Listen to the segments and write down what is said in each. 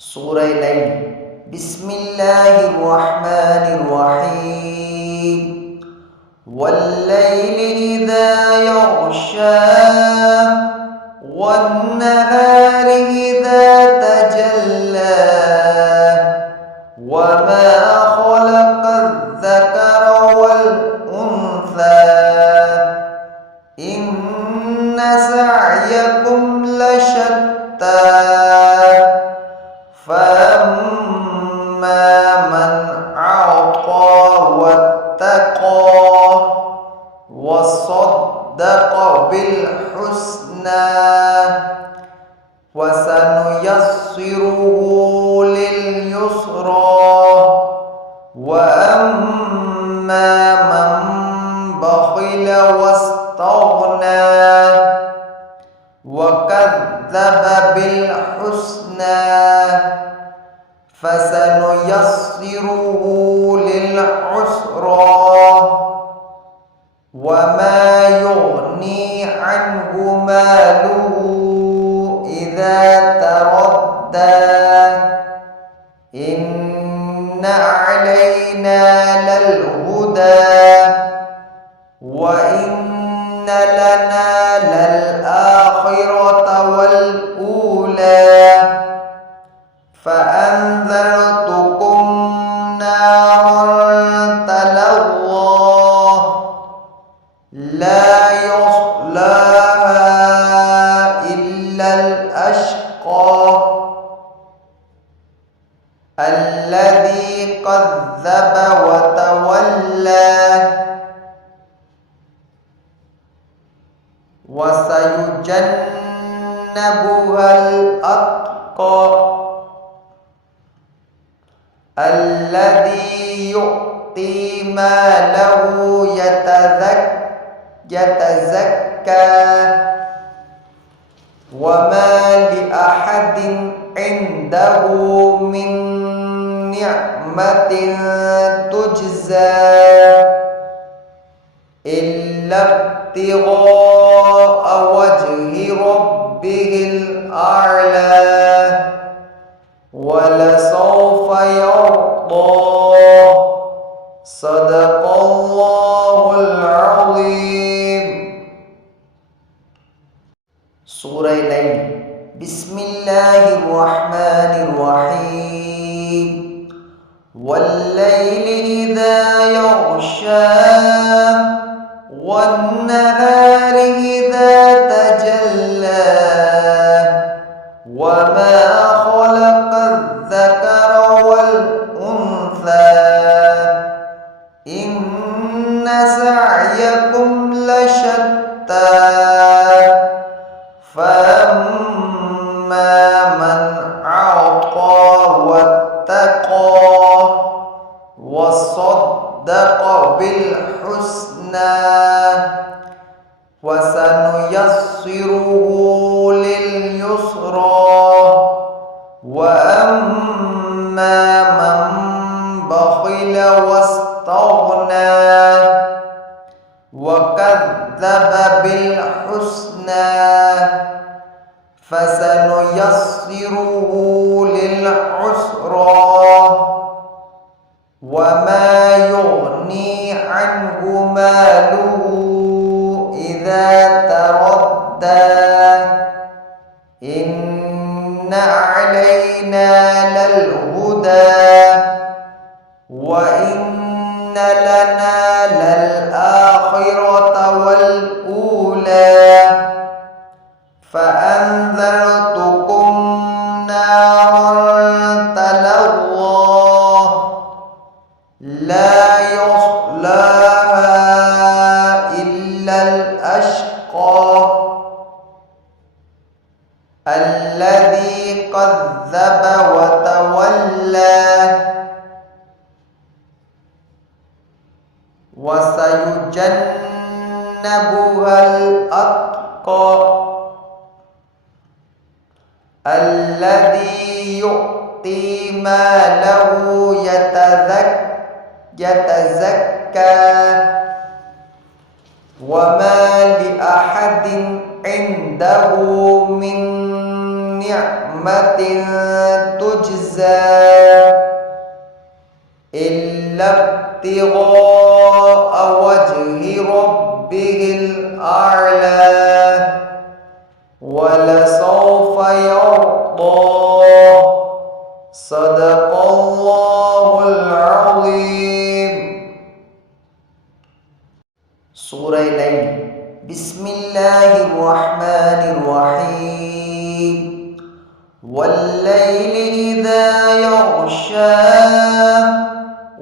سورة الليل. بسم الله الرحمن الرحيم. والليل إذا يغشى والنهار إذا تجلى وما خلق الذكر والأنثى إن سعيكم لشتى فأما من أعطى واتقى وصدق بالحسنى فسنيسره لليسرى وأما من بخل واستغنى وكذب بالحسنى فسنيسره للعسرى وما يغني عنه ماله إذا تردى إن علينا للهدى وإن لنا للآخرة والأولى فأنذرتكم نارا تلظى لا يصلاها إلا الأشقى الذي كذب وتولى وسيجنبها الأتقى الذي يؤتي ماله يتزكى وما لأحد عنده من نعمة تجزى إلا ابتغاء وجه ربه الأعلى ولسوف يرضى صدق الله العظيم. سورة الليل. بسم الله الرحمن الرحيم. والليل إذا يغشى والنهار إذا تجلى وما خلق الذكر والأنثى إن سعيكم لشتى فأما من أعطى واتقى وصدق بالحسنى فسنيسره لليسرى وأما من بخل واستغنى وكذب بالحسنى فسنيسره للعسرى وما يغني عنه ماله إذا تردى إن علينا للهدى وإن لنا للآخرة والأولى فأنذرتكم نارا تلظى لا يصلاها إلا الأشقى الذي كذب وتولى وسيجنبها الأتقى الذي يؤتي ماله يتزكى وما لأحد عنده من نعمة تجزى تجزى إلا ابتغاء وجه ربه الأعلى ولسوف يرضى صدق الله العظيم. سورة ليل. بسم الله الرحمن الرحيم. والليل إذا يغشى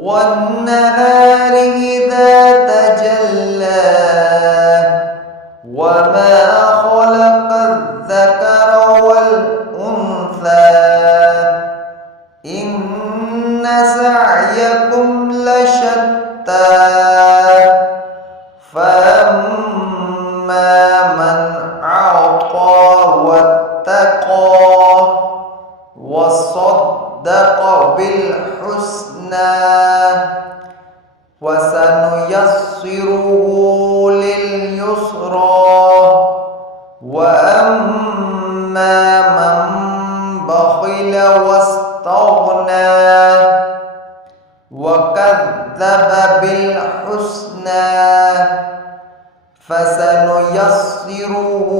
والنهار إذا تجلى وما خلق الذكر والأنثى إن سعيكم لشتى فأما من أعطى واتقى وصدق بالحسنى وسنيسره لليسرى وأما من بخل واستغنى وكذب بالحسنى فسنيسره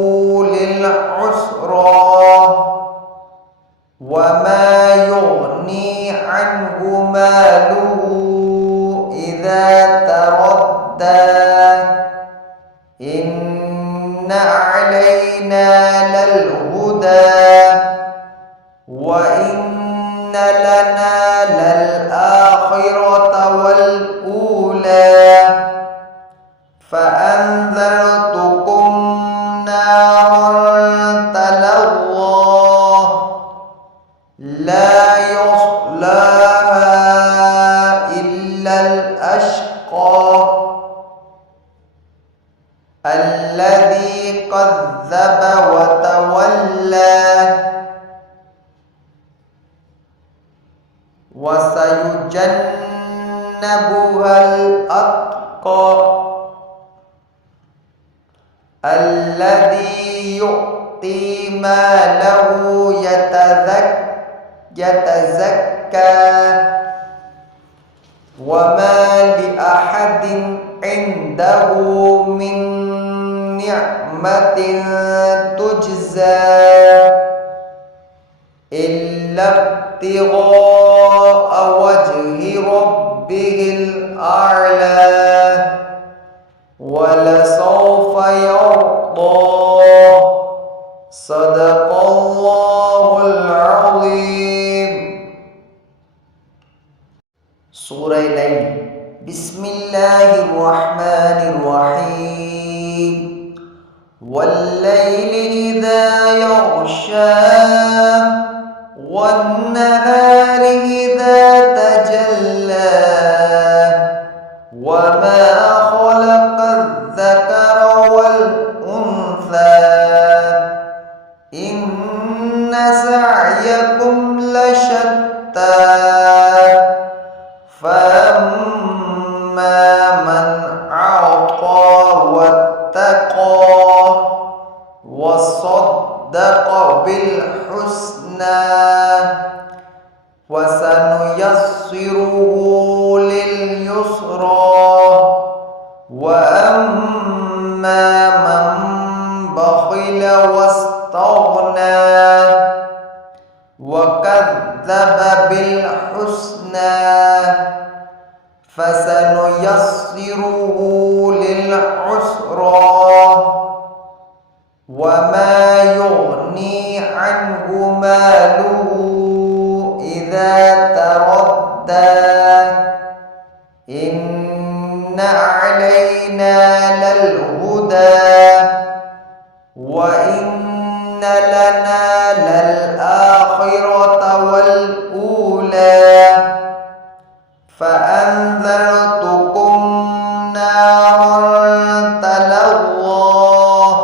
للعسرى وما يغني عنه ماله إذا تردى إن علينا للهدى وإن لنا للآخرة والأولى فأنذرتكم نارا تلظى لا يصلاها إلا الأشقى الذي كذب وتولى وسيجنبها الأتقى الذي يؤتي ماله يتزكى وما لأحد عنده من نعمة تجزى إلا ابتغاء وجه ربه الأعلى ولسوف يرضى صدق الله العظيم. سورة ليل. بسم الله الرحمن الرحيم. والليل إذا يغشى والنهار إذا تجلى وما خلق الذكر والأنثى إن سعيكم لشتى فأما من أعطى واتقى وصدق بالحسنى وسنيسره لليسرى وأما من بخل واستغنى وكذب بالحسنى فسنيسره للعسرى وما يغني عنه ماله إذا تردى إن علينا للهدى وإن لنا للآخرة والأولى فأنذرتكم نارا تلظى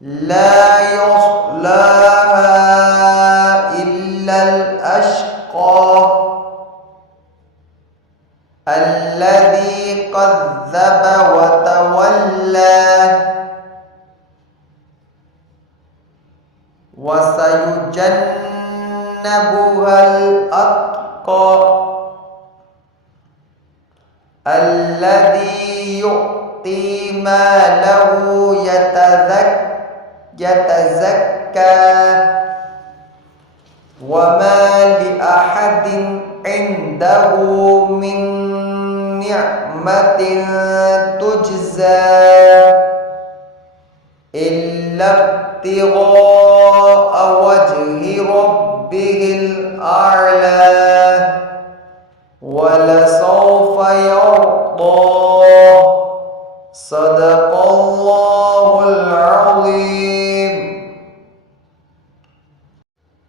لا يصلاها إلا الأشقى الذي كذب وتولى وسيجنبها يتجنبها الأتقى الذي يؤتي ماله يتزكى وما لأحد عنده من نعمة تجزى إلا ابتغاء وجه ربه الأعلى ولسوف يرضى صدق الله العظيم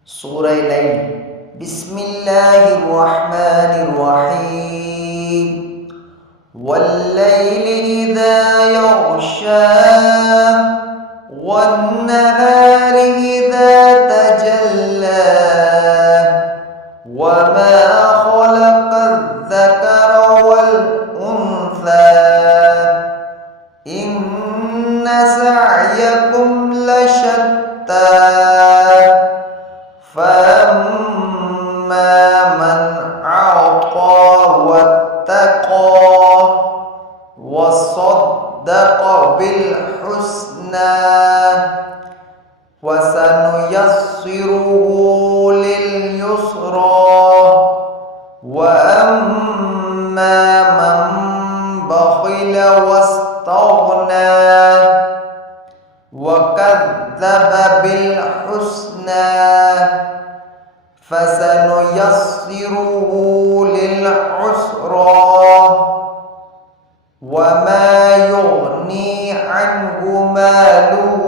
سورة ليل بسم الله الرحمن الرحيم والليل إذا يغشى والنهار إذا تجلى وما خلق الذكر والأنثى إن سعيكم لشتى فأما من أعطى واتقى وصدق بالحسنى وسنيسره لليسرى وأما من بخل واستغنى وكذب بالحسنى فسنيسره للعسرى وما يغني عنه ماله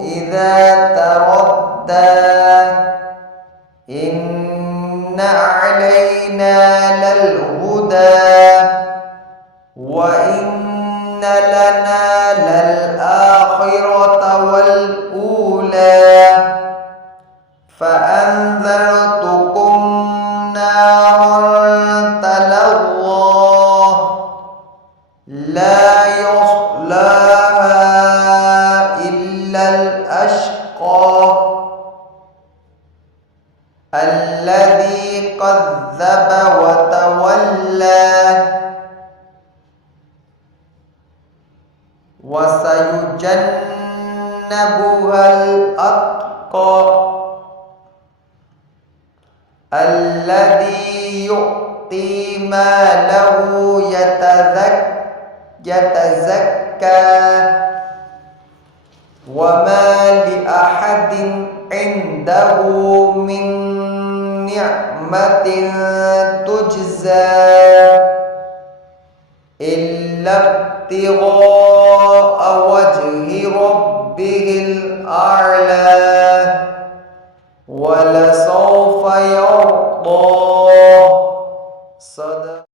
إذا تردى إن علينا للهدى وإن لنا للآخرة والأولى فأنذرتكم نارا تلظى لا يصلاها إلا الأشقى الذي كذب وتولى وسيجنبها الأتقى الذي يؤتي ماله يتزكى وما لأحد عنده من نعمة تجزى إلا ابتغاء وجه ربه الأعلى ولسوف يرضى صدق